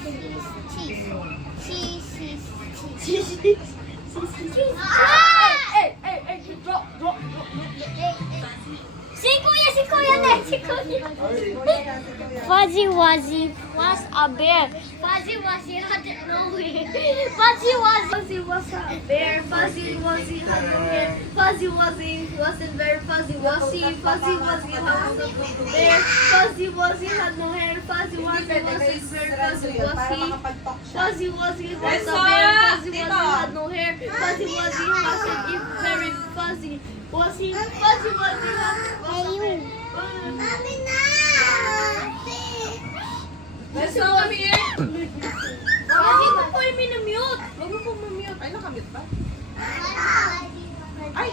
cheese. Drop. Si Kuya na. Fuzzy Wuzzy was a bear. Fuzzy Wuzzy had no hair. Fuzzy Wuzzy was a bear. Fuzzy Wuzzy had no hair. Fuzzy Wuzzy wasn't very fuzzy Wuzzy. Fuzzy Wuzzy was a bear. Fuzzy Wuzzy had no hair. Fuzzy Wuzzy wasn't very fuzzy Wuzzy. Fuzzy Wuzzy was a bear. Fuzzy Wuzzy had no hair. Fuzzy Wuzzy wasn't very fuzzy Wuzzy. Fuzzy Wuzzy had Mami na! Let's go, kami eh! Hindi ko po yung minamute. Huwag mo po mamute. Ay, nakamute ba? Ay!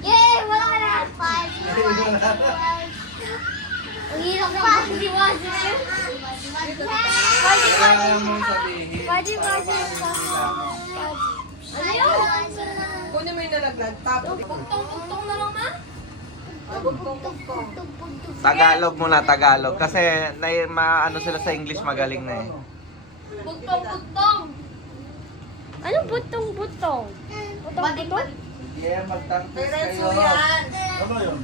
Yay! Wala ka na! Ang hirap ng Fuzzy Wuzzy. Fuzzy Wuzzy. Ano yun? Kunin mo yung nalaglag. Tapos, Tugtong na lang, ma? Tagalog muna, Tagalog. Kasi maano sila sa English, magaling na eh. Butong. Anong butong? Butong? Yeah, magtangkos Diretso yan. Ano yun?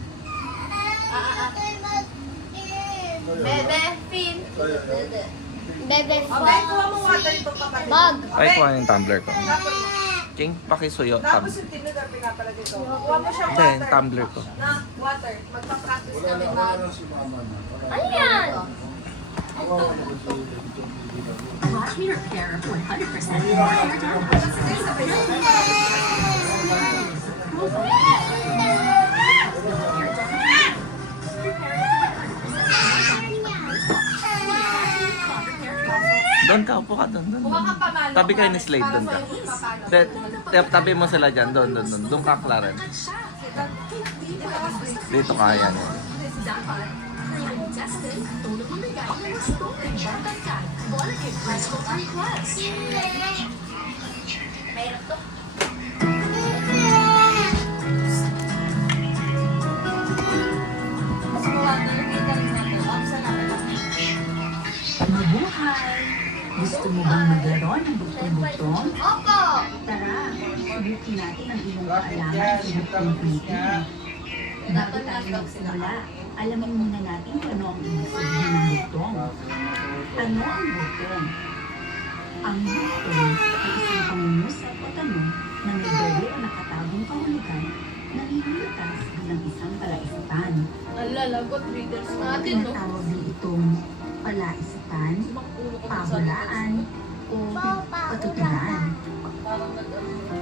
Bebe, Fin. Bebe Okay, kuha mo water ito kapatid. Bag. Ay, kuha yung tumbler ko. Tapos, King, pakisuyo. tapos yung tinidor pinapalagay ko. Kuha mo siyang Hindi, yung water. tumbler ko. Na, water. Magpa-practice Wala kami na mag... wala na si mama na. Ano yan? Watch me repair 100% hair damage. Doon ka, upo ka doon. Kuha ka pa, Malo. Tabi kayo ni Slade, doon ka. Tabi mo sila dyan, doon. Doon ka, Claren. Dito ka, yan. Dapat, tested, tulog mo bigay ng storage at agad. Wala kay Fresco request. Mayroon to. Mas water, kita rin natin. Opsa na lang. Mabuhay! Gusto mo bang maglaro ng bugtong-bugtong? Opo! Tara, subukin natin ang iyong kaalaman sa bugtong-bugtong. Bago tayo magsimula, alamin muna natin kung ano ang ibig sabihin ng bugtong. Ano ang bugtong? Ang bugtong ay isang pangungusap o tanong na may berde o nakatagong kahulugan na nilulutas bilang isang palaisipan. Alalagot readers natin, no? Tinatawag din itong palaisipan, pahulaan, o patutulan. Parang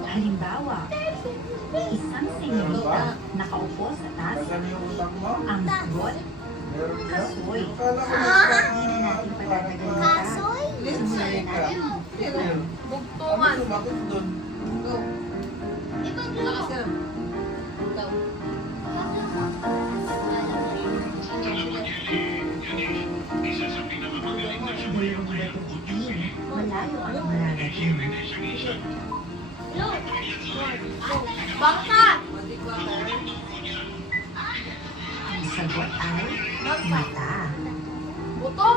Halimbawa, isang senyorita nakaupo sa taas, Tagal yung utang mo? ang sagot, Meron ka? kasoy. Akala ko Hindi na natin patatagalin pa. Kasoy? Simulan na natin. Ano bugtungan. sumakit doon? Go. Lakas ka. Go. Dalawang batong itim, malayo ang mararating. Bangka! Magic water. Ang sagot ay mata. Buto.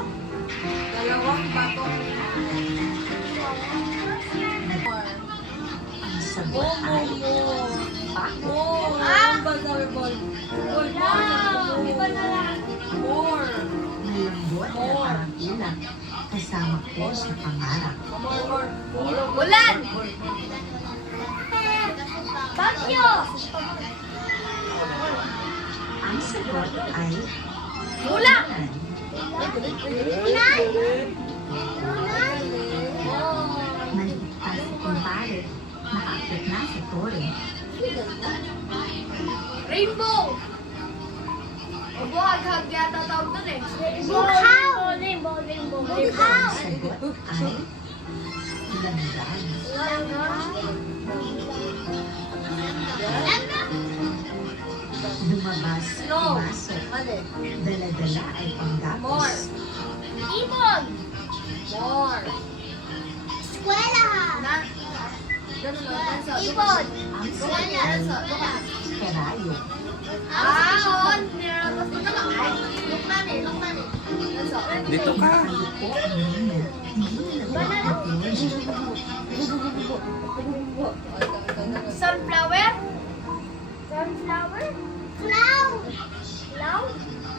Dalawang batong. Ang sagot ay bako. Oh, ball daw, ball. Ball, ball. Iba na lang. More. Malambot na parang ulap, kasama ko sa pangarap. More. Ulan! Bagyo! Ang sagot ay Ulan! ulan. Maliit pa si kumpare, nakaakyat na sa tore. Rainbow! O buhag-hag yata tawag doon eh. Bukhaw! Rainbow. Bukhaw! Ang sagot ay langgam. Lumabas, No. pumasok, Mali. dala-dala ay More. panggapos. Ibon! More. Eskwela! Ganun lang. Ibon! Ang sagot ay karayo. Ahon! Nirabas ko na lang. Ay, lukman eh. Dito ka. Kayo po ang Nina. Hindi na Sunflower? Sunflower? Cloud! Cloud?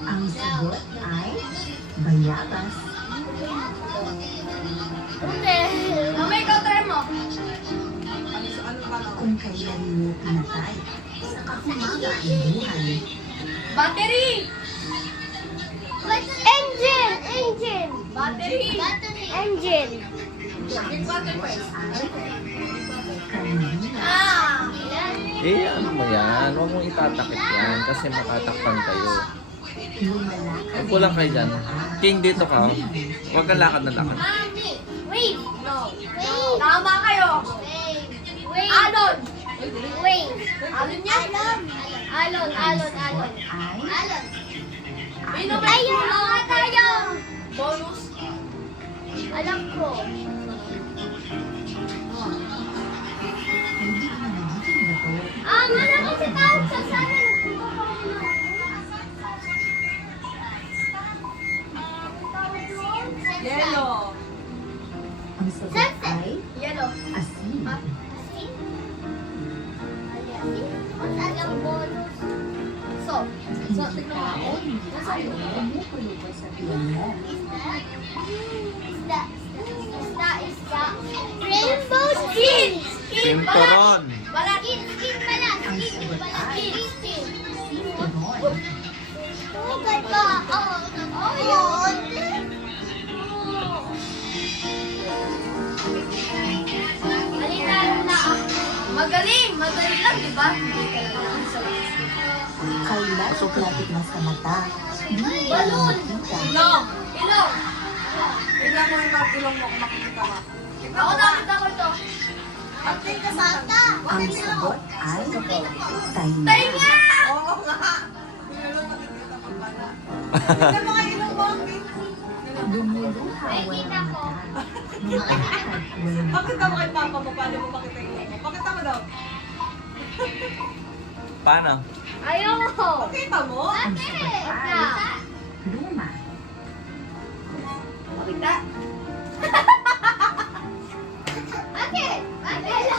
Ang sagot ay bayabas. Hindi. Mamay, ikaw try mo. Ano ba na? Kung kailan mo pinatay, sa kahumaga ang buhay. Battery! Engine! Engine! Battery! Engine! Big battery first. Kanina, Ah! Eh, ano mo yan? Huwag mong itatakip yan kasi matatakpan kayo. lumalakad. Huwag kulang kayo dyan. King, dito ka. Huwag kang lakad na lakad. Mami! Wave! No. Wave! Tama kayo! Wave! Alon! Wave! Alon niya? Alon! Alon! Alon! Ay, Alon! Sino ba? Tayo! Mga tayo! Bonus? Alam ko. hindi na nagiging bato. Ano kasi tawag sa sana Yellow. Ang sagot ay Yellow. asin. Asin? Alam bonus. So, Hindi ka o hindi tayo bumupulubo sa tiyan mo. Isda. Rainbow skin! Skin! Pinturon. Balat! Skin pala! Ang Skin! sagot Balat! ay Skin! sinturon. Oh, ganda! Oh, yun! Alin na ah. Magaling! Madali lang, di ba? Hindi ka lang sa Kailan lapit na sa mata. Di mo Balon! makita. Ilong! Ilong! Ilong mo yung mga ilong mo kung makikita mo. Ako nakita ko ito. Ating ka sa Mata! Ang sagot ay tainga. Tainga! Oo nga! Ilong makikita mo pala. Tignan mo nga ilong mo. Lumuluha May walang kita ko. mata. Lumakad walang Pakita mo kay Papa mo, paano mo makita yung ilong mo. Pakita mo daw. Paano? Ayoko! Pakita mo? Ang sagot ay luma. Pakita. Bakit? Bakit?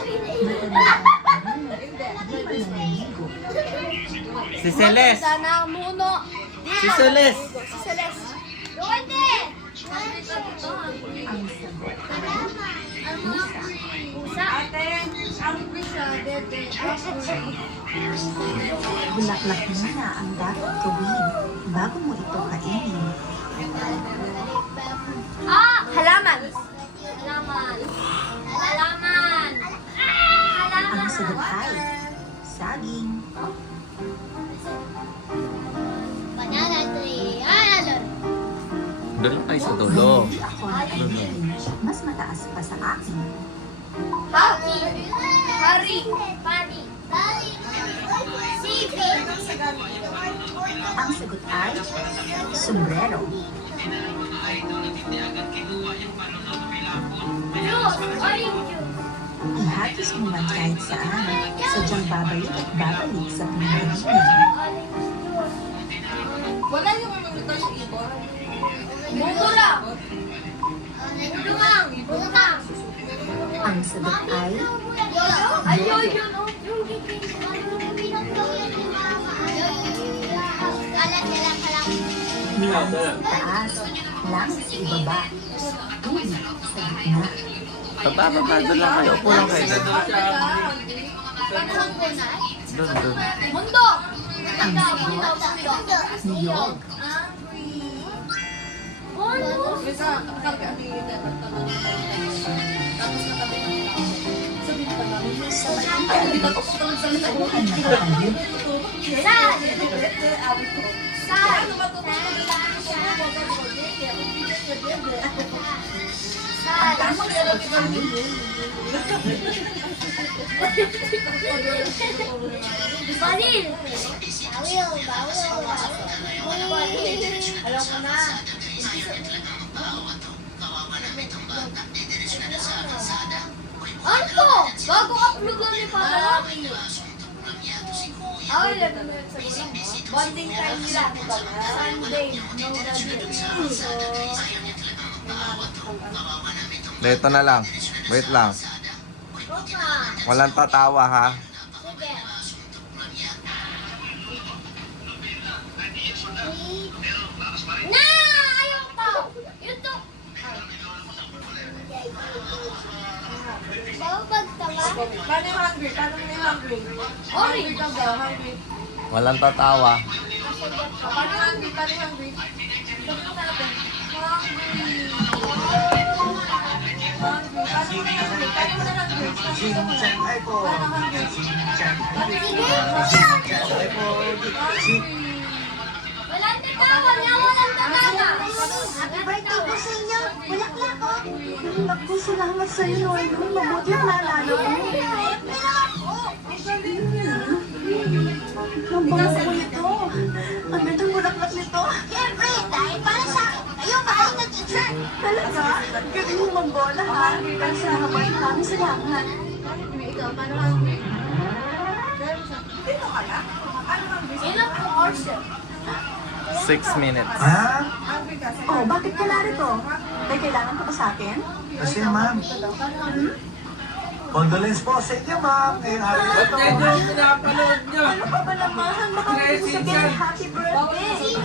Di ba naliligo? Si Celeste. Sana muno. Si Celeste. Si Celeste. Duwende! Ang sagot ay Ang mga pusa. Ate, ang bisa, dede, bulaklak muna ang dapat gawin bago mo ito kainin. Ah! halaman. Halaman. Halaman. Ang sagot ay saging. Banana tree. Ano? Doon kayo sa dulo. Hindi ako nakainin. Mas mataas pa sa akin. Hockey. Hari. Pari. Sipi. Ang sagot ay sombrero. Juice. Orange juice. Ihagis mo man kahit saan. Sadyang babalik at babalik sa pinagalitan. Orange juice. Wala yung mamimitar sa ibon. Mundo lang. Bulungang. Bulungang. Ang sagot ay Ayun, yun. Yung pinagdaw yan ni Mama. Kalat, kalat, kalat. langit sa taas, langit sa ibaba, tubig sa gitna. Baba, doon lang kayo. Upo lang kayo. Doon, doon. Mundo. Ang sagot, niyog. Bisa, karga ni tapos nakabi sabihin pa namin. Ay, hindi ka tapos naman sa lisa. Ang nakatayo, Saan? Saan? Ano ba ito? ang tamang sagot ay Balil! Bawil! Balil! Alam ko na. Ano to? Bago upload lang ni Papa. Ako 11 minutes ago lang. Bonding time nila. Sunday, no gadget. So, Dito na lang. Wait lang. Roka. Walang tatawa ha. Sige. Na! Ayaw ko! Yun to! Bago pagtawa? Paano yung hungry? Paano mo yung hungry? Ori. Hungry ka ba? Hungry. Walang tatawa. Paano yung hungry? Paano yung hungry? Sabi mo natin. Hungry. Hungry. Paano mo na hungry? Paano mo na hungry? Paano mo na? Ay po. Paano hungry? Hungry. Walang tatawa niya, walang tatawa. Happy birthday po sa inyo. Bulaklak ko. Nalulak po, salamat sa iyo, Lord. Mabuti ang naalala ko. Ang bango ko ito. Ang ganda ng bulaklak nito. Siyempre, dahil para sa akin. Ayaw ba kayo nag-teacher? Talaga? Galing mo magbola, ha? Pero salamat, maraming salamat. Ikaw, paano hungry? Dito ka na? Ano hungry? Ilang hours yun? 6 minutes. Ha? Hungry ka? Oh, bakit ka narito? May kailangan ka ba sa akin? Kasi ma'am. Condolence po sa inyo ma'am. Ngayong araw na ito. Ano pa ba naman? Baka hindi mo sabihin happy birthday.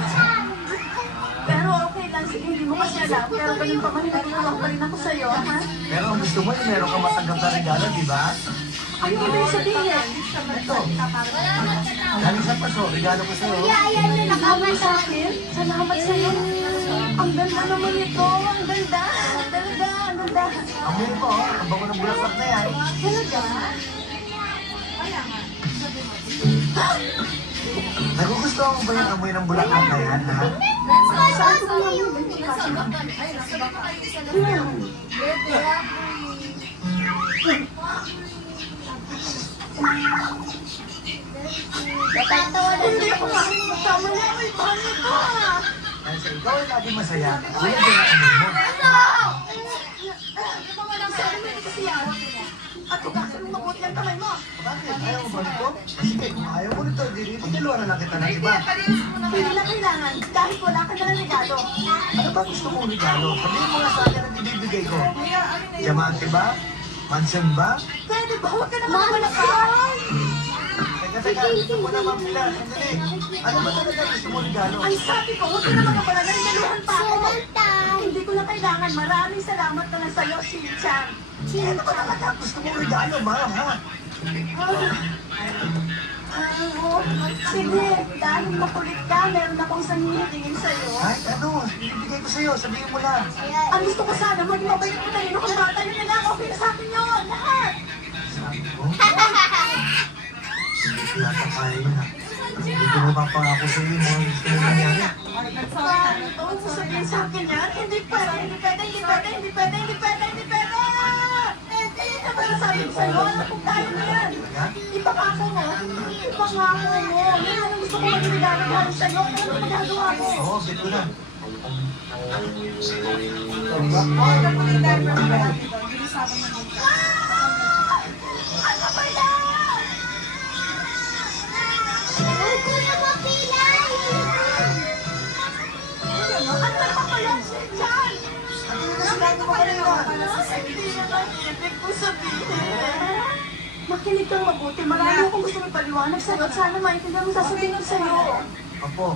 Pero okay lang, sige, hindi mo kasi alam. Pero ganun pa man, natulong pa rin ako sa'yo, ha? Pero ang gusto mo, yung meron ka matanggap na regalo, di ba? Ano ibig sabihin? Ito. Galing sa paso, regalo ko sa'yo. Ayan na nakamay sa akin. Salamat sa'yo. Ang ganda naman ito. Ang ganda. Talaga, ang ganda. Amoy po, ang bango ng bulaklak na yan. Talaga? Nagugustuhan mo ba yung amoy ng bulaklak na yan, ha? Saan ko lang yung Ay, nasa baka kayo sa Hindi ako makikasama na ako. Ibang ito, ha? Dahil sa ikaw ay lagi masaya, kuya din ang amoy mo. Sabi mo ito si Yara. At bakit mo mabuti ang kamay mo? Bakit? Ayaw mo ba nito? Sige, kung ayaw mo nito, diniluan na lang kita ng iba. Hindi na kailangan dahil wala ka na ng regalo. Ano ba gusto mong regalo? Sabihin mo nga sa akin ang binibigay ko. Diamante ba? Mansion ba? Pwede ba? Huwag ka na mamalakay. Teka, gusto mo na mamila. Sandali. Ano ba talaga gusto mong regalo? Ang sabi ko, huwag ka na magkabalala. Regaluhan pa ako. Hindi ko na kailangan. Maraming salamat na lang sa'yo, Shin-chan. Ano ba talaga gusto mong regalo, ma'am, ha? Sige, dahil makulit ka, meron akong isang hinitingin sa'yo. Kahit ano, bibigay ko sa'yo, sabihin mo lang. Ang gusto ko sana, maging mabait mo tayo kung bata yun na lang. Okay na sa akin yun, lahat. Sabi ko, hindi yata kaya yun, ha? Hindi mo papangako sa'yo yung mga gusto mong nangyari. Ito, sasabihin sa akin yan. Hindi pwede, hindi pwede, hindi pwede, hindi pwede, hindi pwede, hindi pwede. Ano ba sabi ko sa'yo? Alam kong kaya mo yan. Ha? Ipangako mo. Ipangako mo. Yan ang gusto ko magregalo dahil sa'yo. Ano ang magagawa ko? Oo, bet ko na. Ano ba yan? Huwag ko na mapilay! Ano naman pala siya dyan? Ano ba yun? Hindi naman ibig ko sabihin. Makinig kang mabuti. Marami akong gusto ipaliwanag sa'yo at sana maintindihan mo sasabihin ko sa'yo. Opo.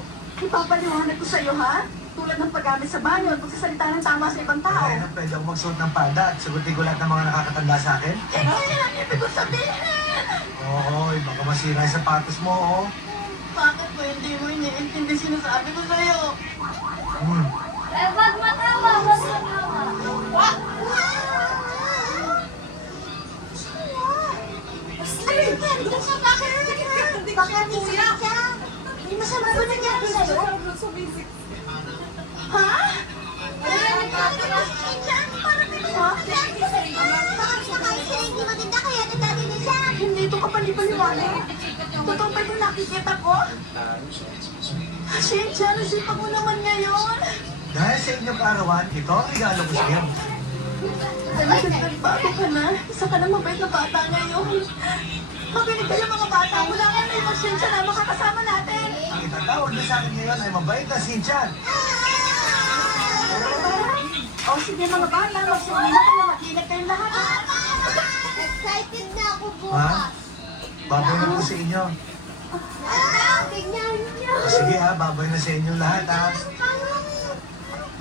Ipapaliwanag ko sa'yo, ha? Tulad ng paggamit sa banyo at pagsasalita ng tama sa ibang tao. Kaya na pwede akong magsuot ng panda at sagutin ko lahat ng mga nakakatanda sa akin. Hindi lang ibig ko sabihin. Oo, baka masira yung sapatos mo, oo. Bakit mo hindi mo iniintindi sinasabi ko sa'yo? Eh, wag matawa, wag matawa. Baka niya ka. Hindi masama ba nangyari sa'yo? Ha? Hindi ito kapalipaliwanag. Totoo ba yung nakikita ko? Sensya, nasipan ko naman ngayon. Dahil sa inyong kaarawan, ito ang regalo ko sa iyo. Alam, nagbago ka na. Isa ka na mabait na bata ngayon. Makinig kayo mga bata. Wala nga na yung pasensya na makakasama natin. Ang itatawag niyo sa akin ngayon ay mabait na si Jan. O sige mga bata, magsimula ka na mag-ingat kayong lahat. Excited na ako Ha? bukas. Baboy na po sa inyo. Tingnan niyo. Sige ha, baboy na sa inyo lahat ha.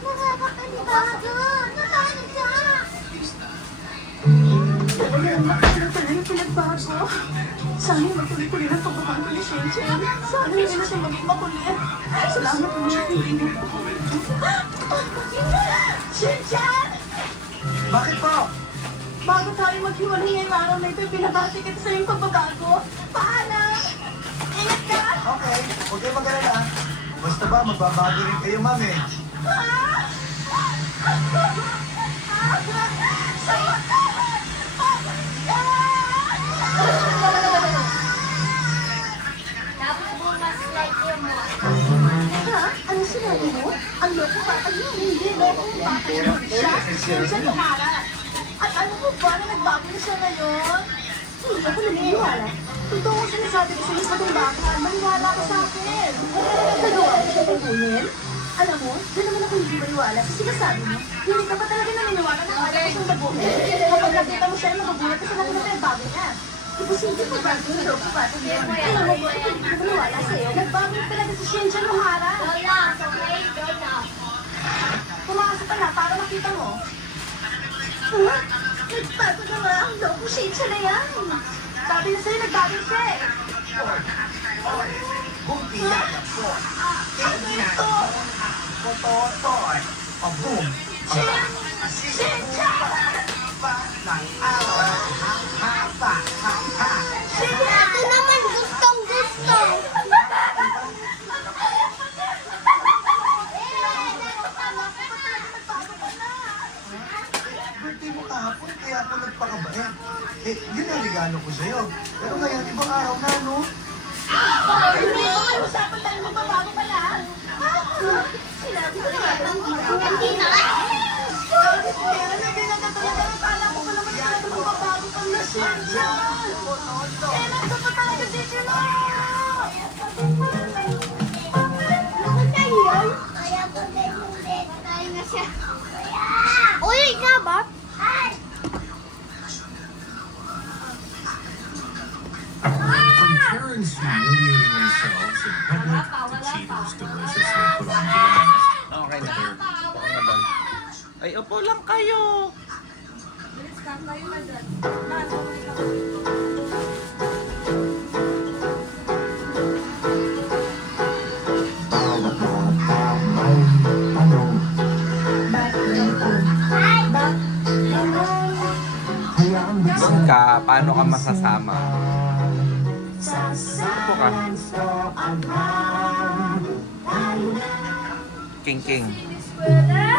Nakakapanibago. Nakakapanibago. Pala yung pinagbago. Sana yung matuloy-tuloy ng pagbabago ni Shen-Chen. Sana hindi na siya maging makulit. Salamat po siya. Shen-Chen! Bakit po? Bago tayo maghiwalay ngayong araw na ito, pinabati kita sa iyong pagbabago. Paalam! Ingat ka! Okay, huwag kayo mag-alala. Basta ba, magbabago rin kayo, mami. Tapos bumas like yun mo. Ha? Ano sinabi mo? Ang loko bata niyo. Hindi, loko bata niyo. Siya lumarat. At ano mo ba na nagbago na siya ngayon? Hindi ako naniniwala. Totoo ko sinasabi ko sa iyo sa bakal. Maniwala ka sa akin. Nagawa mo siya pagbunin? Alam mo, doon naman ako hindi maniwala sa sinasabi mo. Hindi ka pa talaga naniniwala na kaya ko siyang mabunin. Kapag nakita mo siya ay magugulat ka sa lahat ng bago niya. Imposible pa ba ito? Loko ba ito? Alam mo ba, hindi ko maniwala sa'yo. Nagbago na talaga si Shen-Chen Luhara. Lola, so wait, Lola. Pumasok ka na para makita mo. Huh? Nagbago na nga ang loko Shen-Chen na yan. Sabi na sa'yo, nagbago siya eh. Kung tiyaya po, tingnan mo ang pototoy. Pabum! Shen-Chen! Pa ng araw, ang haba, ha. Ito naman gustong gusto. Birthday mo kahapon, kaya ako nagpakabait. Eh, yun ang regalo ko sa'yo. Pero ngayon, ibang araw na, no? Usapan tayo magbabago ka na. Sinabi ko na nga lang. Hindi na. Hindi na talaga. Akala ko pa naman talaga magbabago ka na Shen-Chen. Kailan ka pa talaga Shen-Chen? Nakita niyo? Kaya ko din ulit. Tayo na siya. Uy, nga ba? Ay! From parents humiliating themselves in public to cheaters deliciously put on blast. Okay na. Upo na doon. Ay, upo lang kayo. Doon ka, paano ka masasama? Upo ka. King King. Eskwela!